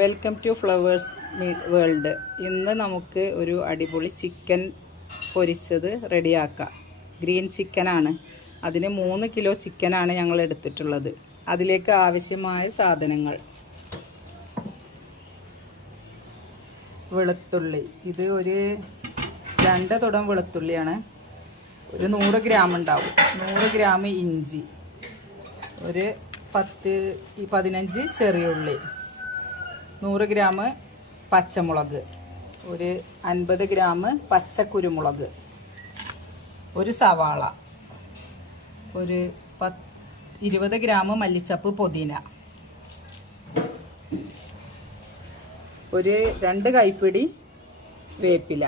Welcome to flowers world. ഇന്ന് നമുക്ക് ഒരു അടിപൊളി ചിക്കൻ പൊരിച്ചത് റെഡിയാക്കാം. ഗ്രീൻ ചിക്കനാണ്. അതിന് 3 കിലോ ചിക്കനാണ് ഞങ്ങൾ എടുത്തിട്ടുള്ളത്. അതിലേക്ക് ആവശ്യമായ സാധനങ്ങൾ: വെളുത്തുള്ളി, ഇത് ഒരു 2 തുടം വെളുത്തുള്ളിയാണ്. ഒരു 100 ഗ്രാം ഉണ്ടാവും. 100 ഗ്രാം ഇഞ്ചി, ഒരു 10-15 ചെറിയ ഉള്ളി, 100 ഗ്രാം പച്ചമുളക്, ഒരു 50 ഗ്രാം പച്ചക്കുരുമുളക്, ഒരു സവാള, ഒരു 20 ഗ്രാം മല്ലിച്ചപ്പ് പുതിന, ഒരു 2 കൈപ്പിടി വേപ്പില.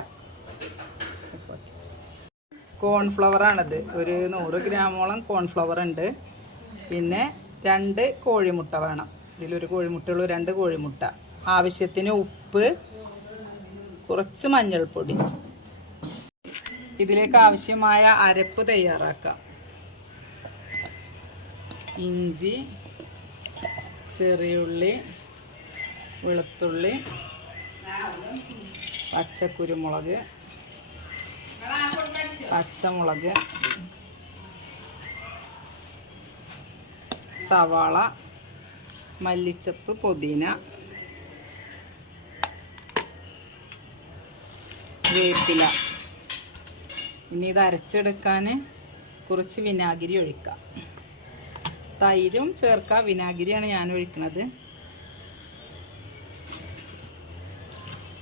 കോൺഫ്ലവറാണിത്. ഒരു 100 ഗ്രാമോളം കോൺഫ്ലവർ ഉണ്ട്. പിന്നെ 2 കോഴിമുട്ട വേണം. ഇതിലൊരു കോഴിമുട്ടയുള്ളൂ, 2 കോഴിമുട്ട. ആവശ്യത്തിന് ഉപ്പ്, കുറച്ച് മഞ്ഞൾപ്പൊടി. ഇതിലേക്ക് ആവശ്യമായ അരപ്പ് തയ്യാറാക്കാം. ഇഞ്ചി, ചെറിയുള്ളി, വെളുത്തുള്ളി, പച്ചക്കുരുമുളക്, പച്ചമുളക്, സവാള, മല്ലിച്ചപ്പ്, പുതിന, വേപ്പില. ഇനി ഇത് അരച്ചെടുക്കാൻ കുറച്ച് വിനാഗിരി ഒഴിക്കാം. തൈരും ചേർക്കാം. വിനാഗിരിയാണ് ഞാൻ ഒഴിക്കുന്നത്.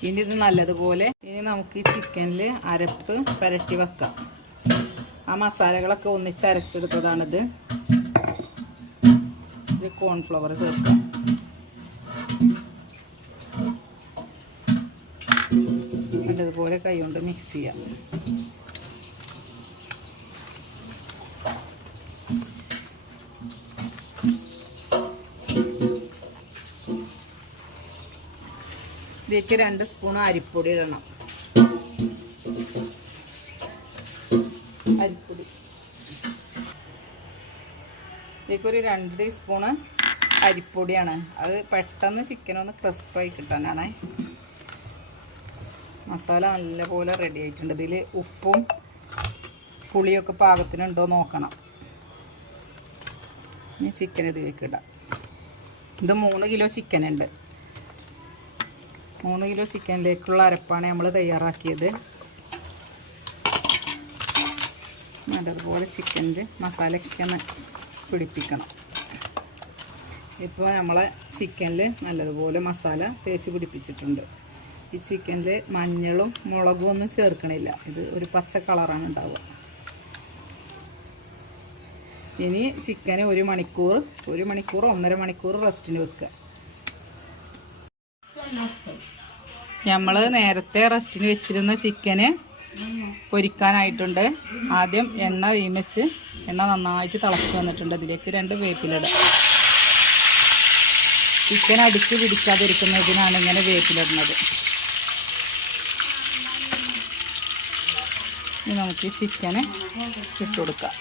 ഇനി ഇത് നല്ലതുപോലെ നമുക്ക് ഈ ചിക്കനിൽ അരപ്പ് പുരട്ടി വെക്കാം. ആ മസാലകളൊക്കെ ഒന്നിച്ച് അരച്ചെടുത്തതാണിത്. ഇത് കോൺഫ്ലവർ ചേർക്കാം. നല്ലതുപോലെ കൈ കൊണ്ട് മിക്സ് ചെയ്യാം. ഇതിലേക്ക് 2 സ്പൂൺ അരിപ്പൊടി ഇടണം. അരിപ്പൊടി ഇതിലേക്ക് ഒരു 2 ടീസ്പൂണ് അരിപ്പൊടിയാണ്. അത് പെട്ടെന്ന് ചിക്കനൊന്ന് ക്രിസ്പായി കിട്ടാനാണ്. മസാല നല്ലപോലെ റെഡി ആയിട്ടുണ്ട്. ഇതിൽ ഉപ്പും പുളിയൊക്കെ പാകത്തിനുണ്ടോ നോക്കണം. ഇനി ചിക്കൻ ഇതിലേക്ക് ഇടാം. ഇത് 3 കിലോ ചിക്കൻ ഉണ്ട്. 3 കിലോ ചിക്കനിലേക്കുള്ള അരപ്പാണ് നമ്മൾ തയ്യാറാക്കിയത്. നല്ലതുപോലെ ചിക്കനിൽ മസാലയൊക്കെ ഒന്ന് പിടിപ്പിക്കണം. ഇപ്പോൾ നമ്മളെ ചിക്കനിൽ നല്ലതുപോലെ മസാല തേച്ച് പിടിപ്പിച്ചിട്ടുണ്ട്. ഈ ചിക്കനിൽ മഞ്ഞളും മുളകും ഒന്നും ചേർക്കണില്ല. ഇത് ഒരു പച്ച കളറാണ് ഉണ്ടാവുക. ഇനി ചിക്കന് 1 മണിക്കൂർ 1.5 മണിക്കൂർ റെസ്റ്റിന് വെക്കുക. നമ്മൾ നേരത്തെ റെസ്റ്റിന് വെച്ചിരുന്ന ചിക്കന് പൊരിക്കാനായിട്ടുണ്ട്. ആദ്യം എണ്ണ വെച്ച് എണ്ണ നന്നായിട്ട് തിളച്ച് വന്നിട്ടുണ്ട്. ഇതിലേക്ക് 2 വേപ്പിലിടുക. ചിക്കൻ അടിച്ച് പിടിക്കാതിരിക്കുന്നതിനാണ് ഇങ്ങനെ വേപ്പിലിടുന്നത്. ഇനി നമുക്ക് ഈ ചിക്കന് ഇട്ട് കൊടുക്കാം.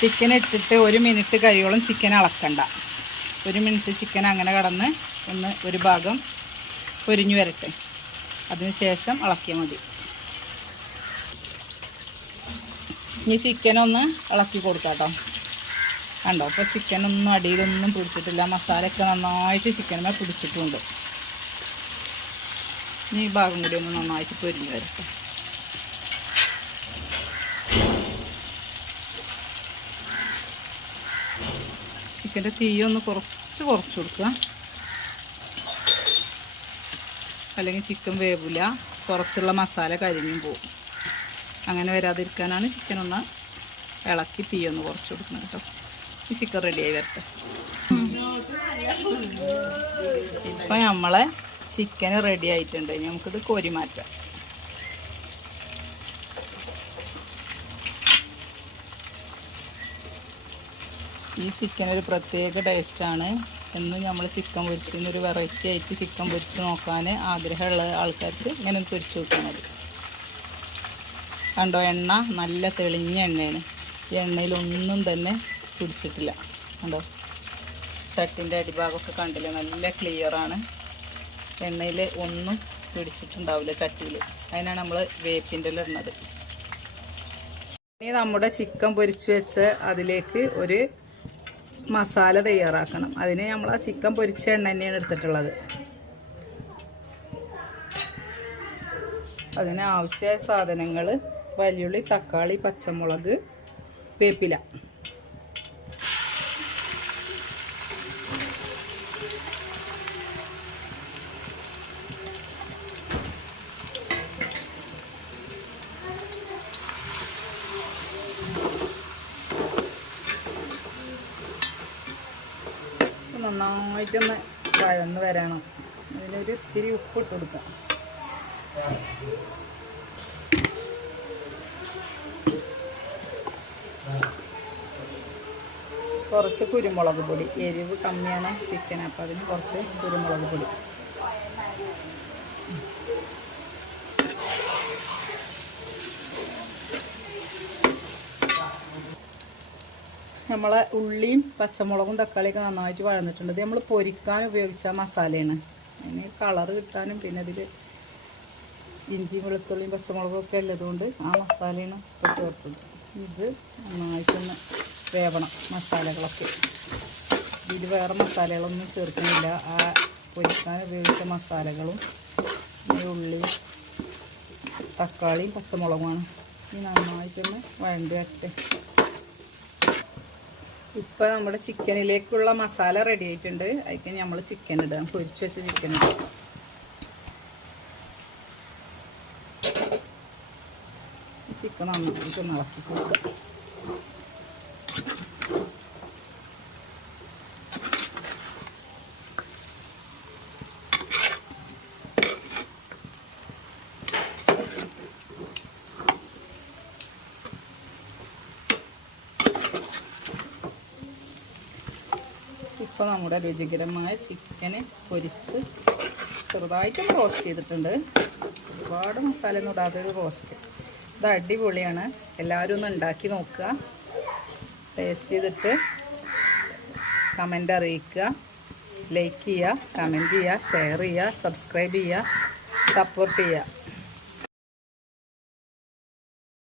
ചിക്കൻ ഇട്ടിട്ട് 1 മിനിറ്റ് കഴിയോളം ചിക്കൻ ഇളക്കണ്ട. 1 മിനിറ്റ് ചിക്കൻ അങ്ങനെ കിടന്ന് ഒരു ഭാഗം പൊരിഞ്ഞു വരട്ടെ. അതിനുശേഷം ഇളക്കിയാൽ മതി. ഇനി ചിക്കനൊന്ന് ഇളക്കി കൊടുക്കാട്ടോ. കണ്ടോ, അപ്പോൾ ചിക്കനൊന്നും അടിയിലൊന്നും പിടിച്ചിട്ടില്ല. മസാലയൊക്കെ നന്നായിട്ട് ചിക്കനുമേ പിടിച്ചിട്ടുണ്ട്. ഇനി ഈ ഭാഗം കൂടി ഒന്ന് നന്നായിട്ട് പൊരിഞ്ഞു വരട്ടെ. ചിക്കൻ്റെ തീയൊന്ന് കുറച്ച് കൊടുക്കുക. അല്ലെങ്കിൽ ചിക്കൻ വേവില്ല, പുറത്തുള്ള മസാല കരിഞ്ഞും പോകും. അങ്ങനെ വരാതിരിക്കാനാണ് ചിക്കനൊന്ന് ഇളക്കി തീയൊന്ന് കുറച്ച് കൊടുക്കുന്നത് കേട്ടോ. ഈ ചിക്കൻ റെഡിയായി വരട്ടെ. ഇപ്പം നമ്മളെ ചിക്കൻ റെഡി ആയിട്ടുണ്ട്. നമുക്കിത് കോരി മാറ്റാം. ഈ ചിക്കൻ ഒരു പ്രത്യേക ടേസ്റ്റാണ്. എന്നും നമ്മൾ ചിക്കൻ പൊരിച്ചതിനൊരു വെറൈറ്റി ആയിട്ട് ചിക്കൻ പൊരിച്ച് നോക്കാൻ ആഗ്രഹമുള്ള ആൾക്കാർക്ക് ഇങ്ങനെ പൊരിച്ച് നോക്കാൻ മതി. കണ്ടോ, എണ്ണ നല്ല തെളിഞ്ഞ എണ്ണയാണ്. ഈ എണ്ണയിലൊന്നും തന്നെ പിടിച്ചിട്ടില്ല. കണ്ടോ, ചട്ടിൻ്റെ അടിഭാഗമൊക്കെ കണ്ടില്ലേ, നല്ല ക്ലിയറാണ്. എണ്ണയിൽ ഒന്നും പിടിച്ചിട്ടുണ്ടാവില്ല ചട്ടിയിൽ. അതിനാണ് നമ്മൾ വേപ്പിൻ്റെ ഇല ഇടുന്നത്. ഇനി നമ്മുടെ ചിക്കൻ പൊരിച്ച് വെച്ച് അതിലേക്ക് ഒരു മസാല തയ്യാറാക്കണം. അതിന് നമ്മൾ ആ ചിക്കൻ പൊരിച്ച എണ്ണ തന്നെയാണ് എടുത്തിട്ടുള്ളത്. അതിന് ആവശ്യ സാധനങ്ങൾ: വലിയുള്ളി, തക്കാളി, പച്ചമുളക്, വേപ്പില. നന്നായിട്ടൊന്ന് വഴന്ന് വരണം. അതിനൊരു ഇത്തിരി ഉപ്പിട്ട് കൊടുക്കാം. കുറച്ച് കുരുമുളക് പൊടി. എരിവ് കമ്മിയാണ് ചിക്കൻ, അപ്പം അതിന് കുറച്ച് കുരുമുളക് പൊടി. നമ്മളെ ഉള്ളിയും പച്ചമുളകും തക്കാളിയൊക്കെ നന്നായിട്ട് വഴന്നിട്ടുണ്ട്. ഇത് നമ്മൾ പൊരിക്കാൻ ഉപയോഗിച്ച മസാലയാണ്. അതിന് കളറ് കിട്ടാനും പിന്നെ അതിൽ ഇഞ്ചി, വെളുത്തുള്ളിയും പച്ചമുളകും ഒക്കെ ഉള്ളതുകൊണ്ട് ആ മസാലയാണ് ഇപ്പോൾ ചേർത്തത്. ഇത് നന്നായിട്ടൊന്ന് വേവണം മസാലകളൊക്കെ. ഇതിൽ വേറെ മസാലകളൊന്നും ചേർക്കുന്നില്ല. ആ പൊരിക്കാൻ ഉപയോഗിച്ച മസാലകളും ഉള്ളിയും തക്കാളിയും പച്ചമുളകുമാണ്. ഈ നന്നായിട്ടൊന്ന് വഴണ്ടി വരട്ടെ. ഇപ്പം നമ്മുടെ ചിക്കനിലേക്കുള്ള മസാല റെഡി ആയിട്ടുണ്ട്. അതിന് നമ്മൾ ചിക്കൻ ഇടാം. പൊരിച്ച് വെച്ച ചിക്കൻ ഇടാം. ചിക്കൻ നന്നായിട്ട് ഇളക്കി കൊടുക്കാം. ഇപ്പോൾ നമ്മുടെ രുചികരമായ ചിക്കന് പൊരിച്ച് ചെറുതായിട്ടൊന്ന് റോസ്റ്റ് ചെയ്തിട്ടുണ്ട്. ഒരുപാട് മസാലയൊന്നും ഇടാത്തൊരു റോസ്റ്റ്. ഇത് അടിപൊളിയാണ്. എല്ലാവരും ഒന്ന് ഉണ്ടാക്കി നോക്കുക. ടേസ്റ്റ് ചെയ്തിട്ട് കമൻ്റ് അറിയിക്കുക. ലൈക്ക് ചെയ്യുക, കമൻറ്റ് ചെയ്യുക, ഷെയർ ചെയ്യുക, സബ്സ്ക്രൈബ് ചെയ്യുക, സപ്പോർട്ട് ചെയ്യുക.